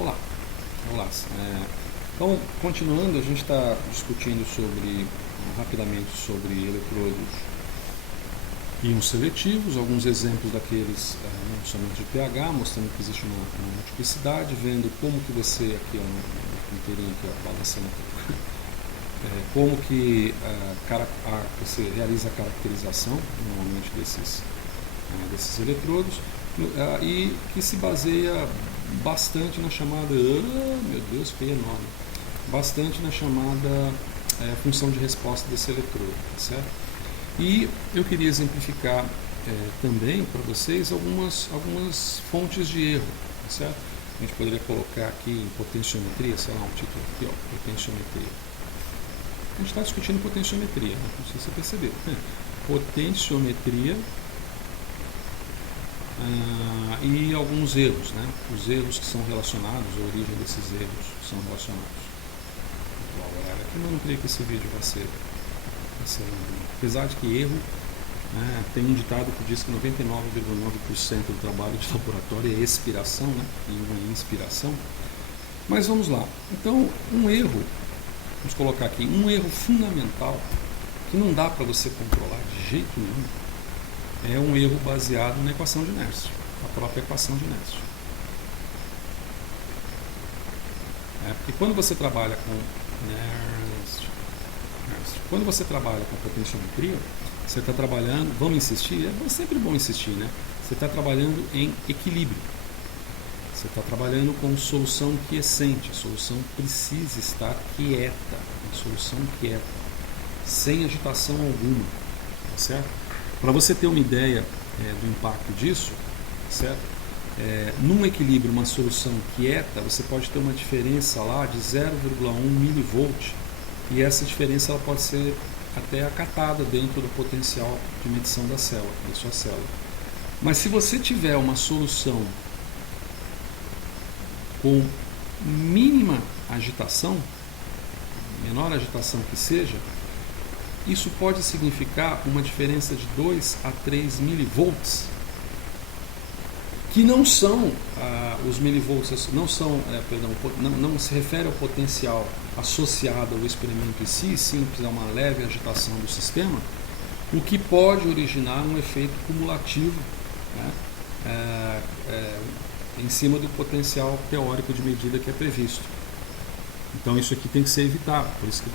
Olá, olá. Então, continuando, a gente está discutindo rapidamente sobre eletrodos íons seletivos, alguns exemplos daqueles não somente de pH, mostrando que existe uma multiplicidade, vendo como que você, aqui no inteirinho, aqui, balançando como que você realiza a caracterização, normalmente, desses eletrodos, e que se baseia bastante na chamada, meu Deus, que enorme, bastante na chamada função de resposta desse eletrodo, certo? E eu queria exemplificar também para vocês algumas fontes de erro, certo? A gente poderia colocar aqui em potenciometria, sei lá, um título aqui, ó, potenciometria. A gente está discutindo potenciometria, né? Não sei se você percebeu. Potenciometria e alguns erros, né? Os erros que são relacionados, a origem desses erros são relacionados. Aqui eu não creio que esse vídeo vai ser apesar de que erro, né, tem um ditado que diz que 99,9% do trabalho de laboratório é expiração, né, e não é inspiração. Mas vamos lá. Então, um erro, vamos colocar aqui, um erro fundamental que não dá para você controlar de jeito nenhum, é um erro baseado na equação de Nernst, a própria equação de Nernst. Porque quando você trabalha com quando você trabalha com potenciometria, você está trabalhando, vamos insistir, é sempre bom insistir, né? Você está trabalhando em equilíbrio. Você está trabalhando com solução quiescente, a solução precisa estar quieta, uma solução quieta, sem agitação alguma, certo? Para você ter uma ideia do impacto disso, certo? Num equilíbrio, uma solução quieta, você pode ter uma diferença lá de 0,1 milivolt, e essa diferença ela pode ser até acatada dentro do potencial de medição da sua célula. Mas se você tiver uma solução com mínima agitação, menor agitação que seja, isso pode significar uma diferença de 2 a 3 milivolts, que não são os milivolts, não se refere ao potencial associado ao experimento em si, simples, a uma leve agitação do sistema, o que pode originar um efeito cumulativo, né, em cima do potencial teórico de medida que é previsto. Então isso aqui tem que ser evitado, por isso que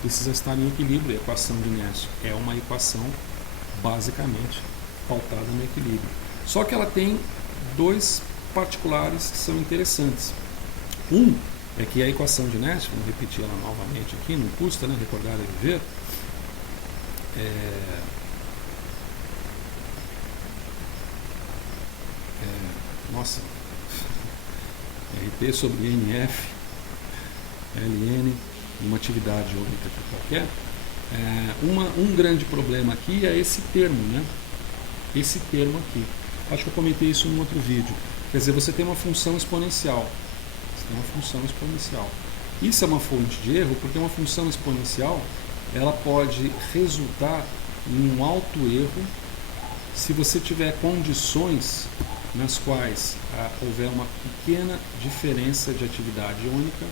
precisa estar em equilíbrio. A equação de Nernst é uma equação basicamente pautada no equilíbrio. Só que ela tem dois particulares que são interessantes. Um é que a equação de Nernst, vamos repetir ela novamente aqui, não custa, né, recordar e ver. Nossa, RT sobre NF, LN, uma atividade única qualquer. Um grande problema aqui é esse termo, né? Esse termo aqui. Acho que eu comentei isso em outro vídeo. Quer dizer, você tem uma função exponencial. Isso é uma fonte de erro, porque uma função exponencial ela pode resultar em um alto erro se você tiver condições nas quais houver uma pequena diferença de atividade iônica,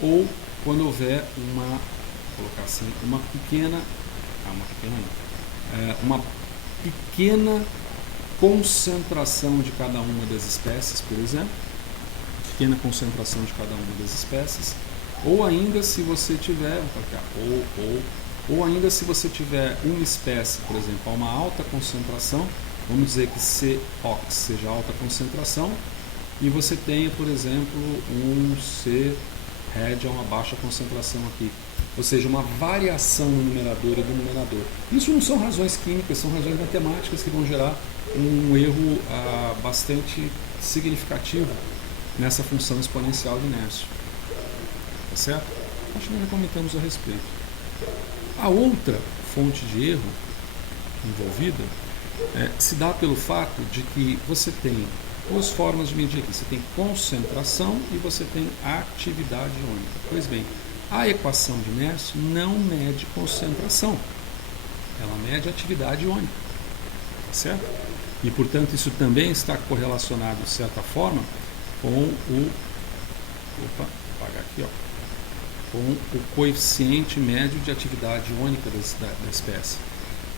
ou quando houver uma pequena concentração de cada uma das espécies, por exemplo, ou ainda se você tiver, ou ainda se você tiver uma espécie, por exemplo, a uma alta concentração, vamos dizer que COX seja alta concentração, e você tenha, por exemplo, um C-RED a uma baixa concentração aqui, ou seja, uma variação no numerador e denominador. Isso não são razões químicas, são razões matemáticas que vão gerar um erro bastante significativo nessa função exponencial de Nernst. Tá certo? Acho que nós já comentamos a respeito. A outra fonte de erro envolvida se dá pelo fato de que você tem duas formas de medir aqui. Você tem concentração e você tem atividade iônica. Pois bem, a equação de Nernst não mede concentração, ela mede atividade iônica, certo? E, portanto, isso também está correlacionado, de certa forma, com o apagar aqui, com o coeficiente médio de atividade iônica da espécie.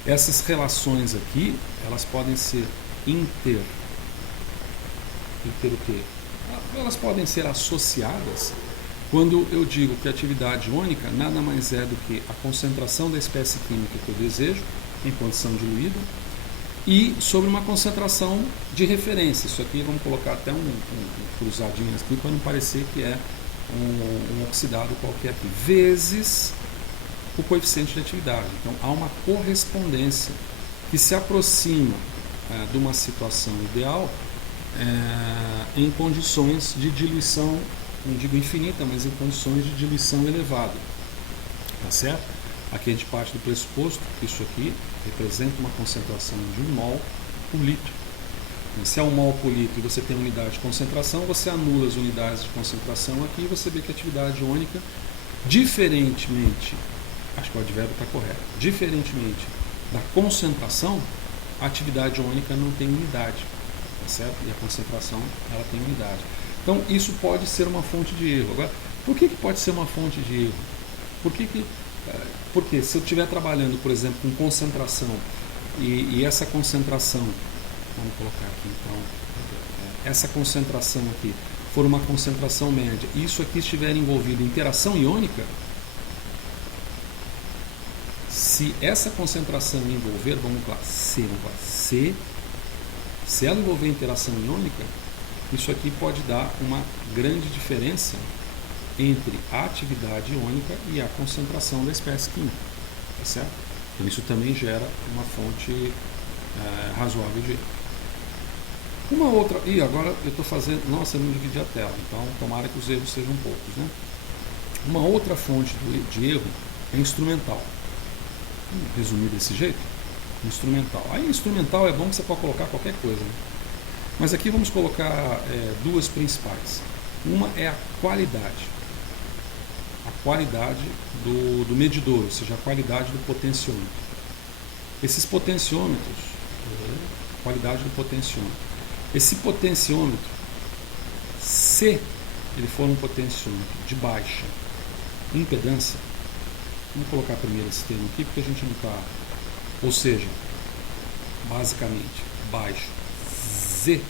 Essas relações aqui, elas podem ser inter o quê? Elas podem ser associadas quando eu digo que a atividade iônica nada mais é do que a concentração da espécie química que eu desejo em condição diluída e sobre uma concentração de referência. Isso aqui vamos colocar até um cruzadinho aqui para não parecer que é um oxidado qualquer aqui, vezes o coeficiente de atividade. Então há uma correspondência que se aproxima de uma situação ideal em condições de diluição, não digo infinita, mas em condições de diluição elevada. Tá certo? Aqui a gente parte do pressuposto que isso aqui representa uma concentração de 1 mol por litro. Se é 1 mol por litro e você tem unidade de concentração, você anula as unidades de concentração aqui e você vê que a atividade iônica, diferentemente, acho que o advérbio está correto, diferentemente da concentração, a atividade iônica não tem unidade, tá certo? E a concentração, ela tem unidade. Então, isso pode ser uma fonte de erro. Agora, por que pode ser uma fonte de erro? Porque se eu estiver trabalhando, por exemplo, com concentração e essa concentração, vamos colocar aqui então, essa concentração aqui for uma concentração média e isso aqui estiver envolvido em interação iônica, se essa concentração envolver, vamos lá, se ela envolver interação iônica, isso aqui pode dar uma grande diferença entre a atividade iônica e a concentração da espécie química, tá certo? Então isso também gera uma fonte razoável de erro. Uma outra, e agora eu estou fazendo, nossa, eu não dividi a tela, então tomara que os erros sejam poucos, né? Uma outra fonte de erro é instrumental. Resumir desse jeito, instrumental. Aí instrumental é bom que você pode colocar qualquer coisa, né? Mas aqui vamos colocar duas principais. Uma é a qualidade do medidor, ou seja, a qualidade do potenciômetro. Esses potenciômetros, qualidade do potenciômetro. Esse potenciômetro, se ele for um potenciômetro de baixa impedância, vamos colocar primeiro esse termo aqui porque a gente não está, ou seja, basicamente baixo Z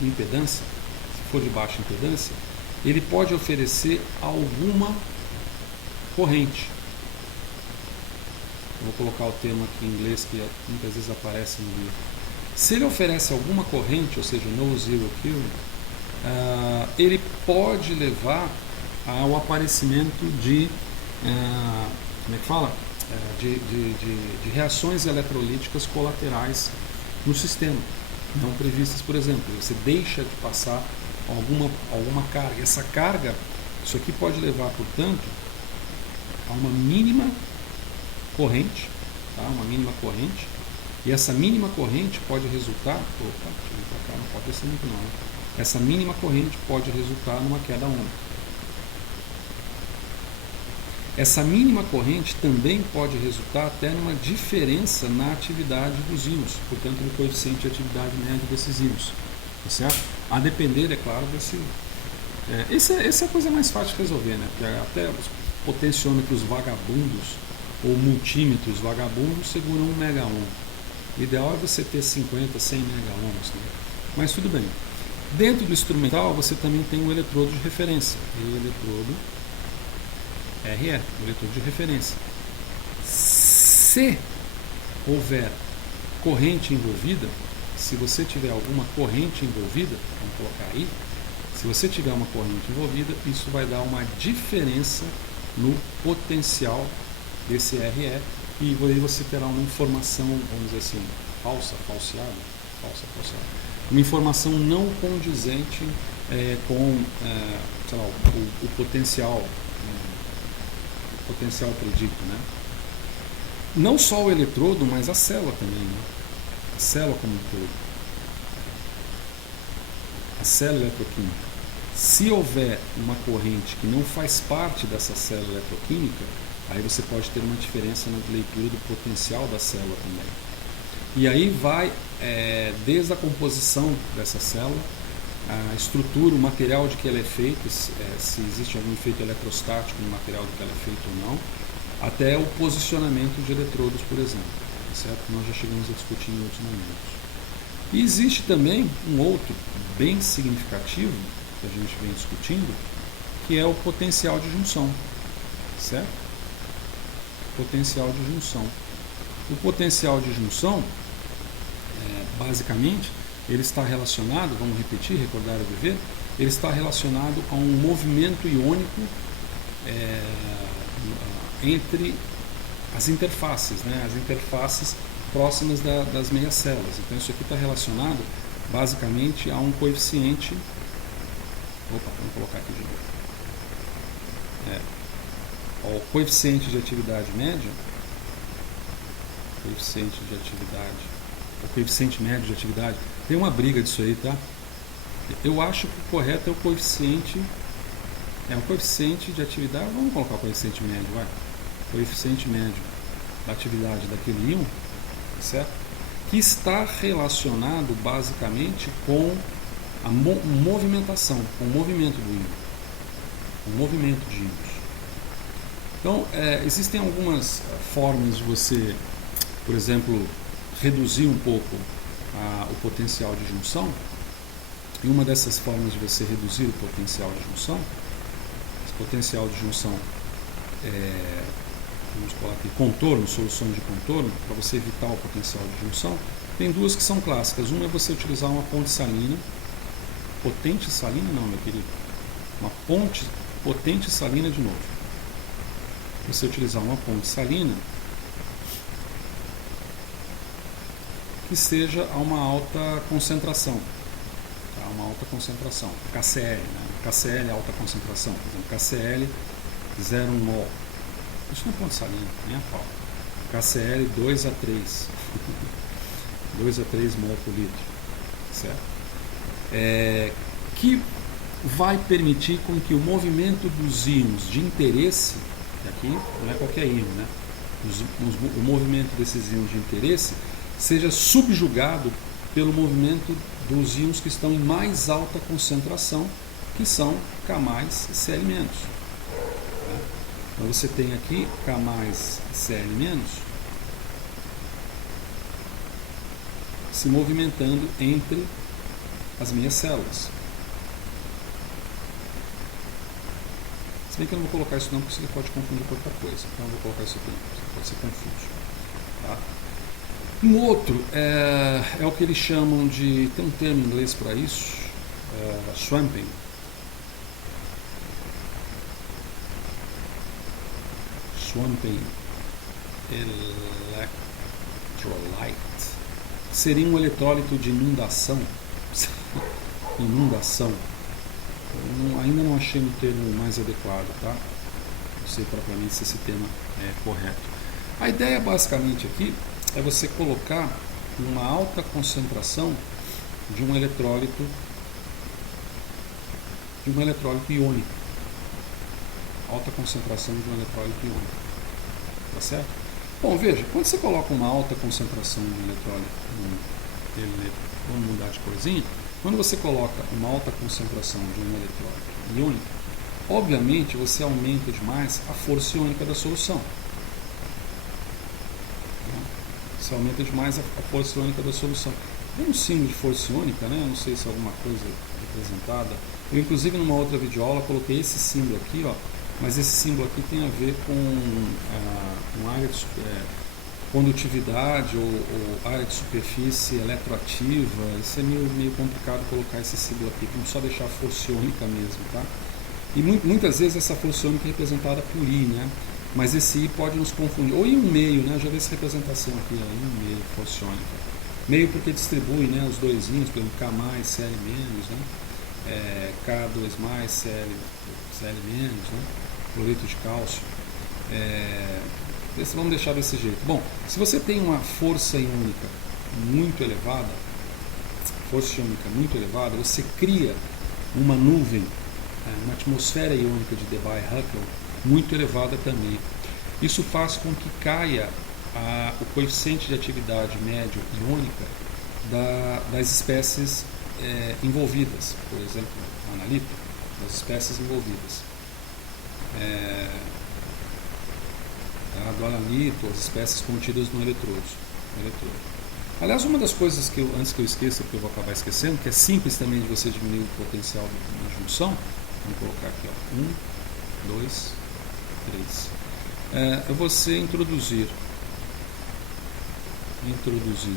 impedância, se for de baixa impedância, ele pode oferecer alguma corrente. Eu vou colocar o termo aqui em inglês que muitas vezes aparece no livro. Se ele oferece alguma corrente, ou seja, no zero current, ele pode levar ao aparecimento de como é que fala? De reações eletrolíticas colaterais no sistema, não previstas, por exemplo. Você deixa de passar alguma carga. Essa carga, isso aqui pode levar, portanto, a uma mínima corrente, tá? Uma mínima corrente, e essa mínima corrente pode resultar, não pode descer muito não, né? Essa mínima corrente pode resultar numa queda ômica. Essa mínima corrente também pode resultar até numa diferença na atividade dos íons, portanto no coeficiente de atividade média desses íons, tá certo? A depender, é claro, desse... Essa é a coisa mais fácil de resolver, né? Porque até os potenciômetros vagabundos ou multímetros vagabundos seguram 1 megaohm. O ideal é você ter 50, 100 megaohms, né? Mas tudo bem. Dentro do instrumental você também tem o eletrodo de referência, o eletrodo RE, o eletrodo de referência. Se houver corrente envolvida, se você tiver alguma corrente envolvida, vamos colocar aí, se você tiver uma corrente envolvida, isso vai dar uma diferença no potencial desse RE e aí você terá uma informação, vamos dizer assim, falseada, uma informação não condizente com sei lá, o potencial predito, né? Não só o eletrodo, mas a célula também, né? A célula como um todo. A célula eletroquímica. Se houver uma corrente que não faz parte dessa célula eletroquímica, aí você pode ter uma diferença na leitura do potencial da célula também. E aí vai desde a composição dessa célula, a estrutura, o material de que ela é feita, se existe algum efeito eletrostático no material de que ela é feita ou não, até o posicionamento de eletrodos, por exemplo, certo? Nós já chegamos a discutir em outros momentos. E existe também um outro bem significativo que a gente vem discutindo, que é o potencial de junção, certo? Potencial de junção. O potencial de junção, basicamente, ele está relacionado, vamos repetir, recordar e viver, ele está relacionado a um movimento iônico entre as interfaces, né? As interfaces próximas das meias células. Então isso aqui está relacionado basicamente a um coeficiente. Opa, vamos colocar aqui de novo. O coeficiente de atividade média. Coeficiente de atividade. O coeficiente médio de atividade. Tem uma briga disso aí, tá? Eu acho que o correto é o coeficiente. O coeficiente de atividade. Vamos colocar o coeficiente médio, vai. Coeficiente médio da atividade daquele íon, certo? Que está relacionado basicamente com a movimentação, com o movimento do íon, o movimento de íons. Então, existem algumas formas de você, por exemplo, reduzir um pouco o potencial de junção. E uma dessas formas de você reduzir o potencial de junção, esse potencial de junção vamos colocar aqui, contorno, soluções de contorno, para você evitar o potencial de junção, tem duas que são clássicas. Uma é você utilizar uma ponte salina, potente salina não, meu querido, uma ponte potente salina de novo. Você utilizar uma ponte salina que seja a uma alta concentração, tá? Uma alta concentração, KCl, né? KCl alta concentração, por exemplo, KCl 0,1 mol. Isso não é ponte salina, nem a pau. KCl 2 a 3 2 a 3 mol por litro, certo? Que vai permitir com que o movimento dos íons de interesse, aqui não é qualquer íon, né? O movimento desses íons de interesse seja subjugado pelo movimento dos íons que estão em mais alta concentração, que são K+, Cl-. Então você tem aqui K+, Cl- se movimentando entre as minhas células. Se bem que eu não vou colocar isso não, porque você pode confundir com outra coisa. Então eu vou colocar isso aqui, pode ser confuso. Tá? Um outro é o que eles chamam de, tem um termo em inglês para isso, swamping. Swamping electrolyte. Seria um eletrólito de inundação. Inundação. Ainda não achei um termo mais adequado, tá? Não sei propriamente se esse termo é correto. A ideia basicamente aqui é você colocar uma alta concentração de um eletrólito iônico. Alta concentração de um eletrólito iônico. Tá certo? Bom, veja, quando você coloca uma alta concentração de um eletrólito, vamos mudar de corzinha, quando você coloca uma alta concentração de um eletrólito iônico, obviamente você aumenta demais a força iônica da solução. Você aumenta demais a força iônica da solução. Tem um símbolo de força iônica, né? Não sei se é alguma coisa representada. Eu, inclusive, numa outra videoaula, coloquei esse símbolo aqui, ó, mas esse símbolo aqui tem a ver com área de condutividade ou área de superfície eletroativa. Isso é meio complicado colocar esse símbolo aqui, vamos só deixar a força iônica mesmo, tá? E muitas vezes essa força iônica é representada por I, né? Mas esse I pode nos confundir. Ou em um meio, né? Já vi essa representação aqui, ó, em um meio, força iônica. Meio porque distribui, né, os dois íons, por exemplo, K+, Cl-, né? K2+, Cl-, né? Cloreto de cálcio. Vamos deixar desse jeito. Bom, se você tem uma força iônica muito elevada, você cria uma nuvem, uma atmosfera iônica de Debye-Huckel muito elevada também. Isso faz com que caia o coeficiente de atividade médio iônica das espécies envolvidas, por exemplo, analito, das espécies envolvidas. Do analito, as espécies contidas no eletrodo. Aliás, uma das coisas que antes que eu esqueça, porque eu vou acabar esquecendo, que é simples também de você diminuir o potencial na junção, vamos colocar aqui, 1, 2, 3. É você introduzir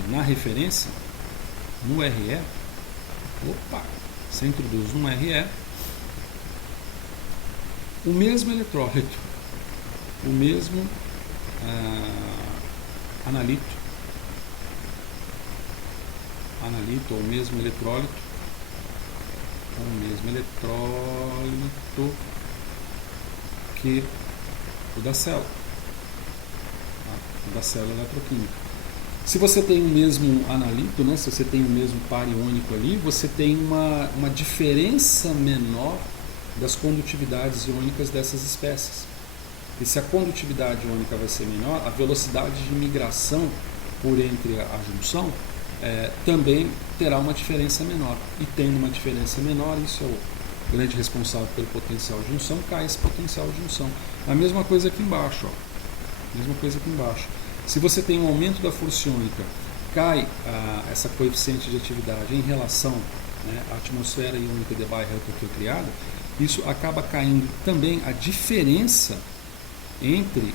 na referência, no RE, você introduz no RE o mesmo eletrólito, o mesmo analito, ou o mesmo eletrólito, que o da célula, o da célula eletroquímica. Se você tem o mesmo analito, né, se você tem o mesmo par iônico ali, você tem uma diferença menor das condutividades iônicas dessas espécies. E se a condutividade iônica vai ser menor, a velocidade de migração por entre a junção também terá uma diferença menor. E tendo uma diferença menor, isso é o grande responsável pelo potencial de junção, cai esse potencial de junção. A mesma coisa aqui embaixo. Se você tem um aumento da força iônica, cai essa coeficiente de atividade em relação, né, à atmosfera iônica de Baeyer que foi criada, isso acaba caindo também a diferença entre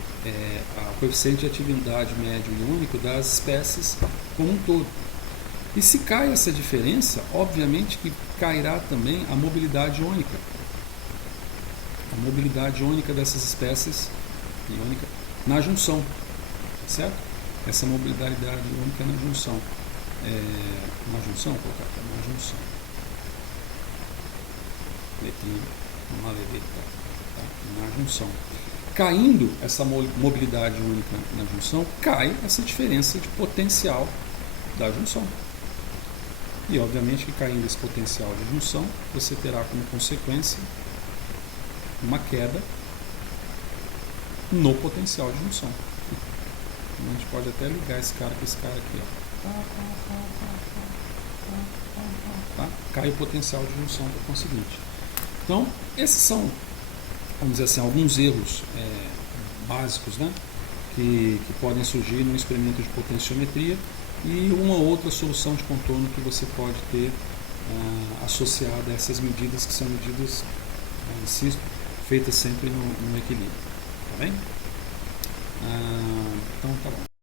a coeficiente de atividade médio iônico das espécies como um todo. E se cai essa diferença, obviamente que cairá também a mobilidade iônica. A mobilidade iônica dessas espécies iônica na junção, certo? Essa mobilidade iônica na junção. Vou colocar aqui, na junção. Na junção. Caindo essa mobilidade única na junção, cai essa diferença de potencial da junção. E obviamente que caindo esse potencial de junção, você terá como consequência uma queda no potencial de junção. A gente pode até ligar esse cara com esse cara aqui. Tá? Cai o potencial de junção para o seguinte. Então, esses são, vamos dizer assim, alguns erros básicos, né, que podem surgir no experimento de potenciometria e uma outra solução de contorno que você pode ter associada a essas medidas, que são medidas, insisto, feitas sempre no equilíbrio. Tá bem? Então, tá bom.